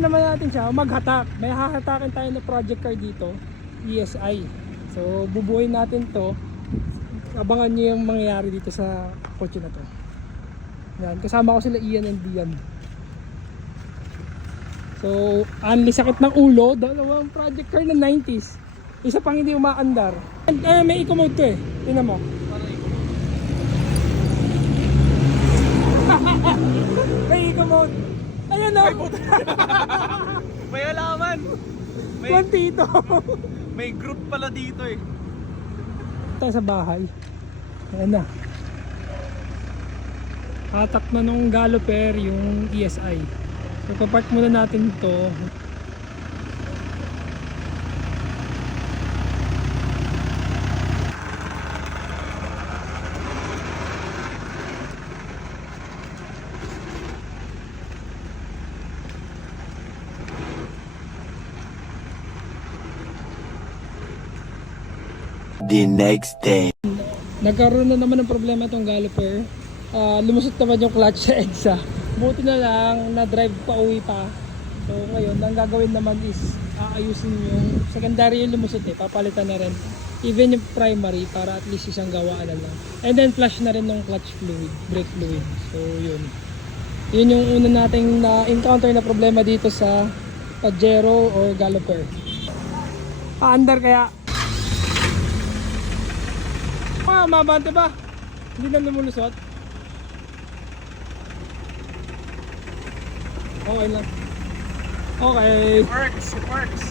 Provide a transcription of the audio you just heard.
subukan naman natin siya maghatak. May hahatakin tayo na project car dito, ESI. So bubuuin natin to. Abangan nyo yung mangyayari dito sa kotse na to. Yan, kasama ko sila Ian and Dian. So, anli sakit ng ulo, dalawang project car na 90s. Isa pang hindi umaandar. And, may eco mode to eh. Tingnan mo. May eco mode. Ayan o. May alaman. Kwantito. May group pala dito eh. Tayo sa bahay. Ayan na. Hatak na nung galloper yung ESI. So papark muna natin to. The next day. Nagkaroon na naman ng problema itong galloper. Lumusot naman yung clutch sa EDSA. Buti na lang na drive pa uwi pa. So ngayon ang gagawin naman is aayusin yung secondary yung lumusot eh. Papalitan na rin. Even yung primary para at least isang gawaan na lang. And then flush na rin ng clutch fluid, brake fluid. So yun. Yun yung una nating na-encounter na problema dito sa Pajero or galloper. Paandar kaya. Mabante ba? Hindi na lumulusot? Okay lang. Okay. It works.